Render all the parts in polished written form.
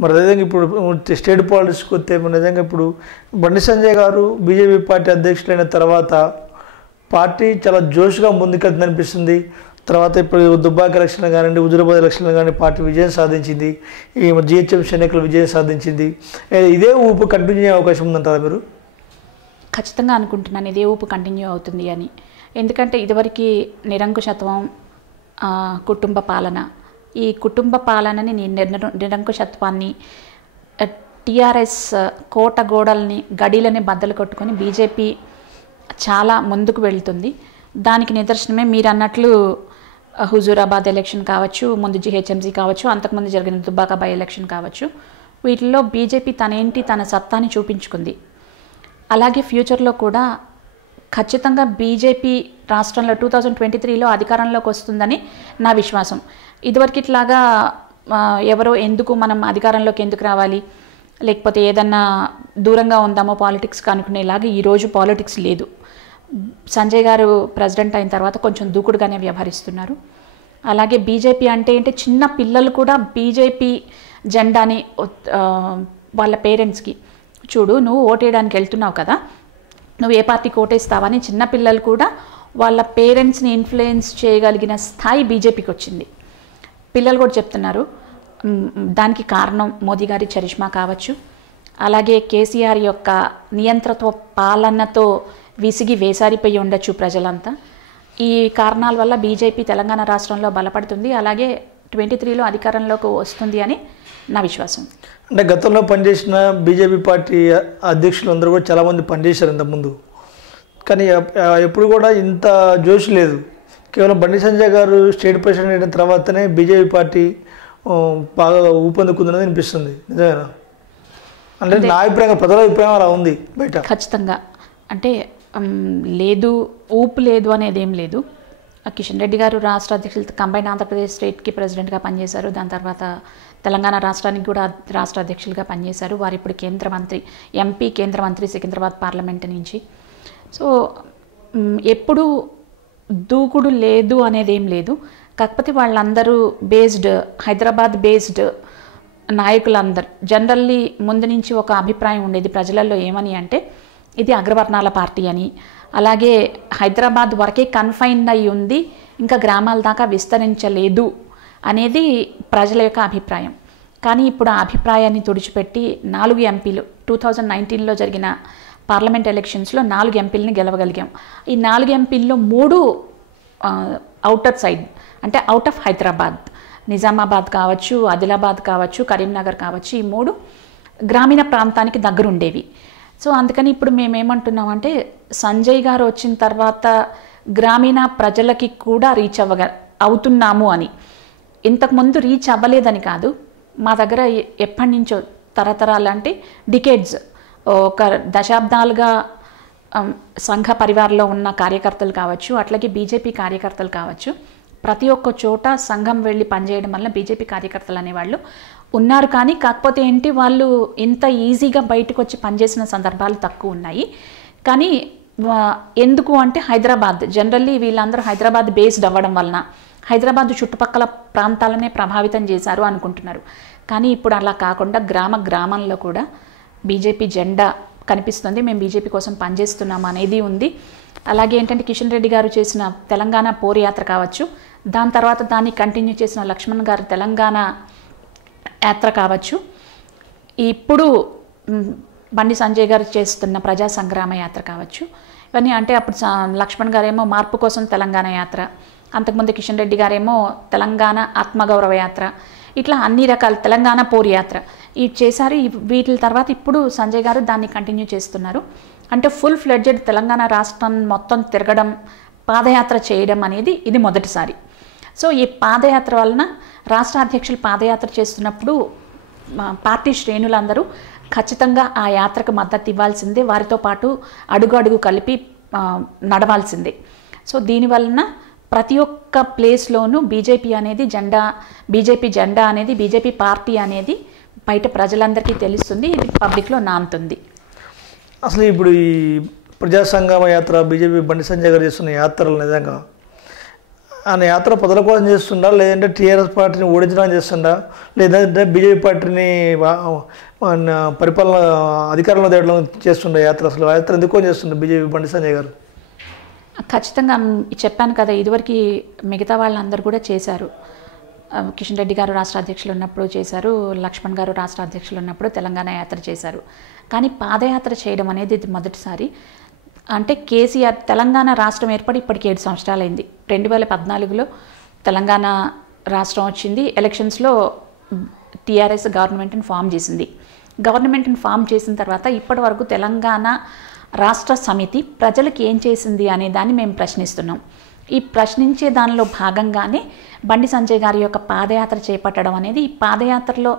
మరి అదేవిధంగా ఇప్పుడు స్టేట్ పాలిటిక్స్కి వస్తే నిజంగా ఇప్పుడు బండి సంజయ్ గారు బీజేపీ పార్టీ అధ్యక్షులైన తర్వాత పార్టీ చాలా జోష్గా ముందుకెళ్తుంది అనిపిస్తుంది. తర్వాత ఇప్పుడు దుబ్బాక ఎలక్షన్లు కానివ్వండి, హుజూరాబాద్ ఎలక్షన్లు కానీ పార్టీ విజయం సాధించింది. ఈ జిహెచ్ఎంసీ ఎన్నికలు విజయం సాధించింది. ఇదే ఊపు కంటిన్యూ అయ్యే అవకాశం ఉందంటారా మీరు? ఖచ్చితంగా అనుకుంటున్నాను ఇదే ఊపు కంటిన్యూ అవుతుంది అని. ఎందుకంటే ఇదివరకు నిరంకుశత్వం, కుటుంబ పాలన, ఈ కుటుంబ పాలనని నిరంకుశత్వాన్ని, టీఆర్ఎస్ కోట గోడల్ని గడీలని బద్దలు కొట్టుకొని బీజేపీ చాలా ముందుకు వెళ్తుంది. దానికి నిదర్శనమే మీరు అన్నట్లు హుజూరాబాద్ ఎలక్షన్ కావచ్చు, ముందు జిహెచ్ఎంసీ కావచ్చు, అంతకుముందు జరిగిన దుబ్బాక బై ఎలక్షన్ కావచ్చు. వీటిల్లో బీజేపీ తన సత్తాని చూపించుకుంది. అలాగే ఫ్యూచర్లో కూడా ఖచ్చితంగా బీజేపీ రాష్ట్రంలో 2023లో అధికారంలోకి వస్తుందని నా విశ్వాసం. ఇదివరకు ఇట్లాగా ఎవరో ఎందుకు మనం అధికారంలోకి ఎందుకు రావాలి, లేకపోతే ఏదన్నా దూరంగా ఉందామో పాలిటిక్స్కి అనుకునేలాగా ఈరోజు పాలిటిక్స్ లేదు. సంజయ్ గారు ప్రెసిడెంట్ అయిన తర్వాత కొంచెం దూకుడుగానే వ్యవహరిస్తున్నారు. అలాగే బీజేపీ అంటే చిన్న పిల్లలు కూడా బీజేపీ జెండాని వాళ్ళ పేరెంట్స్కి, చూడు నువ్వు ఓటేయడానికి వెళ్తున్నావు కదా, నువ్వు ఏ పార్టీకి ఓటేస్తావని చిన్నపిల్లలు కూడా వాళ్ళ పేరెంట్స్ని ఇన్ఫ్లుయెన్స్ చేయగలిగిన స్థాయి బీజేపీకి వచ్చింది. పిల్లలు కూడా చెప్తున్నారు. దానికి కారణం మోదీ గారి చరిష్మా కావచ్చు, అలాగే కేసీఆర్ యొక్క నియంత్రణతో పాలనతో విసిగి వేసారిపోయి ఉండొచ్చు ప్రజలంతా. ఈ కారణాల వల్ల బీజేపీ తెలంగాణ రాష్ట్రంలో బలపడుతుంది. అలాగే 23లో అధికారంలోకి వస్తుంది అని నా విశ్వాసం. అంటే గతంలో పనిచేసిన బీజేపీ పార్టీ అధ్యక్షులు అందరూ కూడా చాలామంది పనిచేశారు ఇంతకుముందు, కానీ ఎప్పుడు కూడా ఇంత జోష్ లేదు. కేవలం బండి సంజయ్ గారు స్టేట్ ప్రెసిడెంట్ అయిన తర్వాతనే బీజేపీ పార్టీ బాగా ఊపందుకుందని అనిపిస్తుంది. నిజమేనా? అంటే నా అభిప్రాయం, ప్రజల అభిప్రాయం అలా ఉంది బయట. ఖచ్చితంగా అంటే లేదు, ఊపు లేదు అనేది ఏం లేదు. కిషన్ రెడ్డి గారు రాష్ట్ర అధ్యక్షులు కంబైన్ ఆంధ్రప్రదేశ్ స్టేట్కి ప్రెసిడెంట్గా పనిచేశారు. దాని తర్వాత తెలంగాణ రాష్ట్రానికి కూడా రాష్ట్ర అధ్యక్షులుగా పనిచేశారు. వారు ఇప్పుడు కేంద్ర మంత్రి, ఎంపీ కేంద్ర మంత్రి సికింద్రాబాద్ పార్లమెంట్ నుంచి. సో ఎప్పుడు దూకుడు లేదు అనేది ఏం లేదు. కాకపోతే వాళ్ళందరూ హైదరాబాద్ బేస్డ్ నాయకులందరూ జనరల్లీ ముందు నుంచి ఒక అభిప్రాయం ఉండేది ప్రజలలో ఏమని అంటే, ఇది అగ్రవర్ణాల పార్టీ అని, అలాగే హైదరాబాద్ వరకే కన్ఫైన్ అయి ఉంది, ఇంకా గ్రామాల దాకా విస్తరించలేదు అనేది ప్రజల యొక్క అభిప్రాయం. కానీ ఇప్పుడు ఆ అభిప్రాయాన్ని తుడిచిపెట్టి 4 ఎంపీలు 2019లో జరిగిన పార్లమెంట్ ఎలక్షన్స్లో 4 ఎంపీలని గెలవగలిగాం. ఈ 4 ఎంపీల్లో 3 అవుటర్ సైడ్, అంటే అవుట్ ఆఫ్ హైదరాబాద్, నిజామాబాద్ కావచ్చు, ఆదిలాబాద్ కావచ్చు, కరీంనగర్ కావచ్చు, ఈ 3 గ్రామీణ ప్రాంతానికి దగ్గరుండేవి. సో అందుకని ఇప్పుడు మేమేమంటున్నామంటే, సంజయ్ గారు వచ్చిన తర్వాత గ్రామీణ ప్రజలకి కూడా రీచ్ అవుతున్నాము అని. ఇంతకుముందు రీచ్ అవ్వలేదని కాదు, మా దగ్గర ఎప్పటి నుంచో తరతరాలు అంటే డికేడ్స్, ఒక దశాబ్దాలుగా సంఘ పరివారంలో ఉన్న కార్యకర్తలు కావచ్చు, అట్లాగే బీజేపీ కార్యకర్తలు కావచ్చు, ప్రతి ఒక్క చోట సంఘం వెళ్ళి పనిచేయడం వల్ల బీజేపీ కార్యకర్తలు అనేవాళ్ళు ఉన్నారు. కానీ కాకపోతే ఏంటి, వాళ్ళు ఇంత ఈజీగా బయటకు వచ్చి పనిచేసిన సందర్భాలు తక్కువ ఉన్నాయి. కానీ ఎందుకు అంటే హైదరాబాద్, జనరల్లీ వీళ్ళందరూ హైదరాబాద్ బేస్డ్ అవ్వడం వలన హైదరాబాద్ చుట్టుపక్కల ప్రాంతాలనే ప్రభావితం చేశారు అనుకుంటున్నారు. కానీ ఇప్పుడు అలా కాకుండా గ్రామంలో కూడా బీజేపీ జెండా కనిపిస్తుంది. మేము బీజేపీ కోసం పనిచేస్తున్నాము అనేది ఉంది. అలాగే ఏంటంటే కిషన్ రెడ్డి గారు చేసిన తెలంగాణ పోర్ యాత్ర కావచ్చు, దాని తర్వాత దాన్ని కంటిన్యూ చేసిన లక్ష్మణ్ గారు తెలంగాణ యాత్ర కావచ్చు, ఇప్పుడు బండి సంజయ్ గారు చేస్తున్న ప్రజా సంగ్రామ యాత్ర కావచ్చు, ఇవన్నీ అంటే అప్పుడు లక్ష్మణ్ గారేమో మార్పు కోసం తెలంగాణ యాత్ర, అంతకుముందు కిషన్ రెడ్డి గారేమో తెలంగాణ ఆత్మగౌరవ యాత్ర, ఇట్లా అన్ని రకాల తెలంగాణ పోర్ యాత్ర ఇవి చేశారు. వీటి తర్వాత ఇప్పుడు సంజయ్ గారు దాన్ని కంటిన్యూ చేస్తున్నారు. అంటే ఫుల్ ఫ్లెడ్జెడ్ తెలంగాణ రాష్ట్రం మొత్తం తిరగడం, పాదయాత్ర చేయడం అనేది ఇది మొదటిసారి. సో ఈ పాదయాత్ర వలన రాష్ట్ర అధ్యక్షులు పాదయాత్ర చేస్తున్నప్పుడు పార్టీ శ్రేణులందరూ ఖచ్చితంగా ఆ యాత్రకు మద్దతు ఇవ్వాల్సిందే, వారితో పాటు అడుగు కలిపి నడవాల్సిందే. సో దీనివలన ప్రతి ఒక్క ప్లేస్లోనూ బీజేపీ అనేది బీజేపీ జెండా అనేది, బీజేపీ పార్టీ అనేది బయట ప్రజలందరికీ తెలుస్తుంది, ఇది పబ్లిక్లో నానుతుంది. అసలు ఇప్పుడు ఈ ప్రజా సంగ్రామ యాత్ర బీజేపీ బండి సంజయ్ గారు చేస్తున్న యాత్రలు నిజంగా ఆయన యాత్ర ప్రజల కోసం చేస్తుండా, లేదంటే టీఆర్ఎస్ పార్టీని ఓడించడానికి చేస్తుండా, లేదంటే బీజేపీ పార్టీని పరిపాలన అధికారంలో తేవడం చేస్తుండే యాత్ర? అసలు యాత్ర ఎందుకో చేస్తుండే బీజేపీ బండి సంజయ్ గారు? ఖచ్చితంగా చెప్పాను కదా, ఇదివరకు మిగతా వాళ్ళందరూ కూడా చేశారు. కిషన్ రెడ్డి గారు రాష్ట్ర అధ్యక్షులు ఉన్నప్పుడు చేశారు, లక్ష్మణ్ గారు రాష్ట్ర అధ్యక్షులు ఉన్నప్పుడు తెలంగాణ యాత్ర చేశారు. కానీ పాదయాత్ర చేయడం అనేది ఇది మొదటిసారి. అంటే కేసీఆర్ తెలంగాణ రాష్ట్రం ఏర్పడి ఇప్పటికి 7 సంవత్సరాలైంది. 2014లో తెలంగాణ రాష్ట్రం వచ్చింది. ఎలక్షన్స్లో టీఆర్ఎస్ గవర్నమెంట్ని ఫామ్ చేసింది. గవర్నమెంట్ని ఫామ్ చేసిన తర్వాత ఇప్పటి వరకు తెలంగాణ రాష్ట్ర సమితి ప్రజలకు ఏం చేసింది అనే దాన్ని మేము ప్రశ్నిస్తున్నాం. ఈ ప్రశ్నించే దానిలో భాగంగానే బండి సంజయ్ గారి యొక్క పాదయాత్ర చేపట్టడం అనేది, ఈ పాదయాత్రలో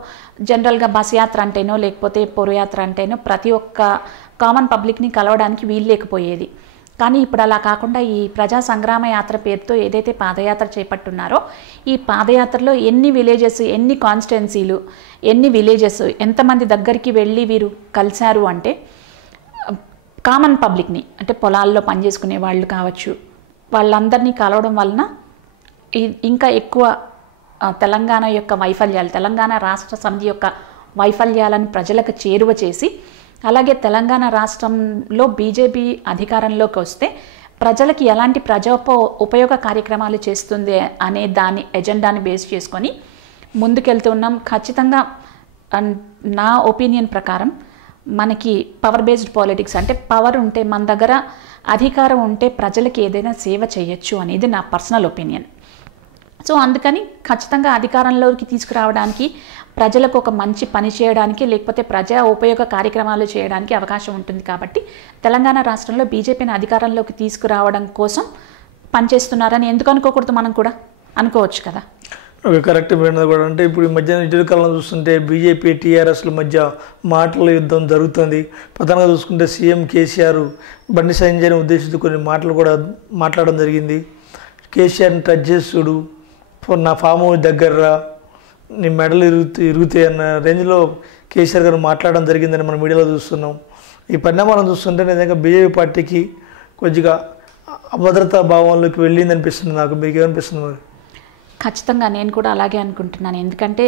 జనరల్గా బస్ యాత్ర అంటేనో లేకపోతే పొరుయాత్ర అంటేనో ప్రతి ఒక్క కామన్ పబ్లిక్ని కలవడానికి వీలు లేకపోయేది. కానీ ఇప్పుడు అలా కాకుండా ఈ ప్రజా సంగ్రామ యాత్ర పేరుతో ఏదైతే పాదయాత్ర చేపట్టున్నారో, ఈ పాదయాత్రలో ఎన్ని విలేజెస్, ఎన్ని కాన్స్టిట్యున్సీలు, ఎన్ని విలేజెస్, ఎంతమంది దగ్గరికి వెళ్ళి వీరు కలిశారు అంటే కామన్ పబ్లిక్ని, అంటే పొలాల్లో పనిచేసుకునే వాళ్ళు కావచ్చు, వాళ్ళందరినీ కలవడం వలన ఇంకా ఎక్కువ తెలంగాణ యొక్క వైఫల్యాలు, తెలంగాణ రాష్ట్ర సమితి యొక్క వైఫల్యాలను ప్రజలకు చేరువ చేసి, అలాగే తెలంగాణ రాష్ట్రంలో బీజేపీ అధికారంలోకి వస్తే ప్రజలకి ఎలాంటి ఉపయోగ కార్యక్రమాలు చేస్తుంది అనే దాని ఎజెండాని బేస్ చేసుకొని ముందుకెళ్తున్నాం. ఖచ్చితంగా నా ఒపీనియన్ ప్రకారం మనకి పవర్ బేస్డ్ పాలిటిక్స్, అంటే పవర్ ఉంటే మన దగ్గర అధికారం ఉంటే ప్రజలకి ఏదైనా సేవ చేయొచ్చు అనేది నా పర్సనల్ ఒపీనియన్. సో అందుకని ఖచ్చితంగా అధికారంలోకి తీసుకురావడానికి, ప్రజలకు ఒక మంచి పని చేయడానికి, లేకపోతే ప్రజా ఉపయోగ కార్యక్రమాలు చేయడానికి అవకాశం ఉంటుంది. కాబట్టి తెలంగాణ రాష్ట్రంలో బీజేపీని అధికారంలోకి తీసుకురావడం కోసం పనిచేస్తున్నారని ఎందుకు అనుకోకూడదు? మనం కూడా అనుకోవచ్చు కదా. ఓకే, కరెక్ట్ కూడా. అంటే ఇప్పుడు ఈ మధ్య ఇటీవల కాలంలో చూస్తుంటే బీజేపీ టీఆర్ఎస్ల మధ్య మాటల యుద్ధం జరుగుతుంది. ప్రధానంగా చూసుకుంటే సీఎం కేసీఆర్ బండి సంజయ్ని ఉద్దేశించి కొన్ని మాటలు కూడా మాట్లాడడం జరిగింది. కేసీఆర్ని టచ్ చేస్తుడు, నా ఫామ్ హౌస్ దగ్గర నీ మెడలు ఇరుగుతాయి అన్న రేంజ్లో కేసీఆర్ గారు మాట్లాడడం జరిగిందని మనం మీడియాలో చూస్తున్నాం. ఈ పరిణామాలను చూస్తుంటే నిజంగా బీజేపీ పార్టీకి కొద్దిగా అభద్రతా భావంలోకి వెళ్ళింది అనిపిస్తుంది నాకు. మీకు ఏమనిపిస్తుంది మరి? ఖచ్చితంగా నేను కూడా అలాగే అనుకుంటున్నాను. ఎందుకంటే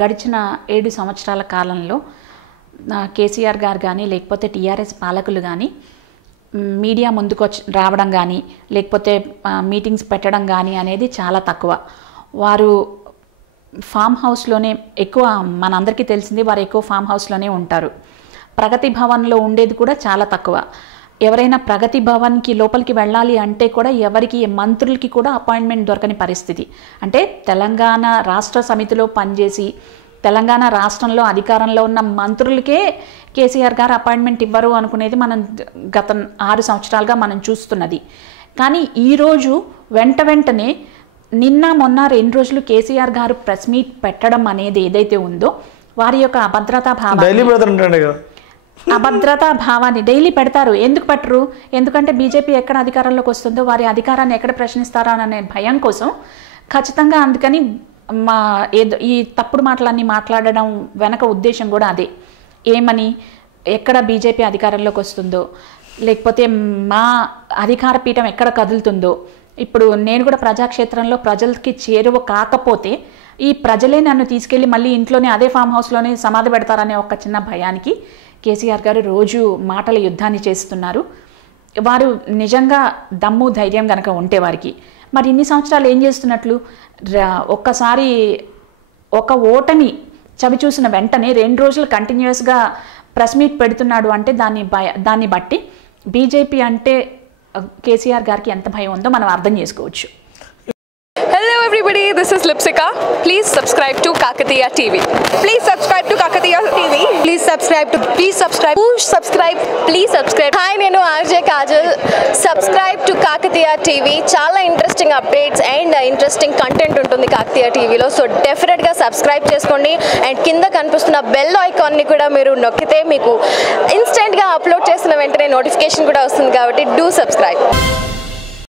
గడిచిన 7 సంవత్సరాల కాలంలో కేసీఆర్ గారు కానీ, లేకపోతే టీఆర్ఎస్ పాలకులు కానీ మీడియా ముందుకు రావడం కానీ, లేకపోతే మీటింగ్స్ పెట్టడం కానీ అనేది చాలా తక్కువ. వారు ఫామ్ హౌస్లోనే ఎక్కువ, మనందరికీ తెలిసింది వారు ఎక్కువ ఫామ్ హౌస్లోనే ఉంటారు. ప్రగతి భవన్లో ఉండేది కూడా చాలా తక్కువ. ఎవరైనా ప్రగతి భవన్కి లోపలికి వెళ్ళాలి అంటే కూడా ఎవరికి, మంత్రులకి కూడా అపాయింట్మెంట్ దొరకని పరిస్థితి. అంటే తెలంగాణ రాష్ట్ర సమితిలో పనిచేసి తెలంగాణ రాష్ట్రంలో అధికారంలో ఉన్న మంత్రులకే కేసీఆర్ గారు అపాయింట్మెంట్ ఇవ్వరు అనుకునేది మనం గత 6 సంవత్సరాలుగా మనం చూస్తున్నది. కానీ ఈరోజు వెంటనే నిన్న మొన్న 2 రోజులు కేసీఆర్ గారు ప్రెస్ మీట్ పెట్టడం అనేది ఏదైతే ఉందో, వారి యొక్క అభద్రతా భావాన్ని డైలీ పెడతారు. ఎందుకు పెట్టరు? ఎందుకంటే బీజేపీ ఎక్కడ అధికారంలోకి వస్తుందో వారి అధికారాన్ని ఎక్కడ ప్రశ్నిస్తారో అనే భయం కోసం ఖచ్చితంగా. అందుకని ఈ తప్పుడు మాటలన్నీ మాట్లాడడం వెనక ఉద్దేశం కూడా అదే. ఏమని, ఎక్కడ బీజేపీ అధికారంలోకి వస్తుందో, లేకపోతే మా అధికార పీఠం ఎక్కడ కదులుతుందో, ఇప్పుడు నేను కూడా ప్రజాక్షేత్రంలో ప్రజలకి చేరువ కాకపోతే ఈ ప్రజలే నన్ను తీసుకెళ్ళి మళ్ళీ ఇంట్లోనే అదే ఫామ్ హౌస్లోనే సమాధి పెడతారనే ఒక చిన్న భయానికి కేసీఆర్ గారు రోజు మాటల యుద్ధాన్ని చేస్తున్నారు. వారు నిజంగా దమ్ము ధైర్యం కనుక ఉంటే వారికి మరి ఇన్ని సంవత్సరాలు ఏం చేస్తున్నట్లు? ఒక్కసారి ఒక ఓటమి చవి చూసిన వెంటనే 2 రోజులు కంటిన్యూస్గా ప్రెస్ మీట్ పెడుతున్నాడు అంటే దాన్ని బట్టి బీజేపీ అంటే కేసీఆర్ గారికి ఎంత భయం ఉందో మనం అర్థం చేసుకోవచ్చు. Hello everybody, this is Lipsika. Please subscribe to Kakatiya TV. Please subscribe to Kakatiya TV. Please subscribe. Push subscribe. Please subscribe. Hi, nenu RJ Kajal. Subscribe to Kakatiya TV. Chala interesting updates and interesting content untundi Kakatiya TV lo. So definitely ga subscribe cheskondi and kinda kanipustunna bell icon ni kuda meeru nokkite meeku instant ga upload chesina ventane notification kuda vastundi kabatti do subscribe.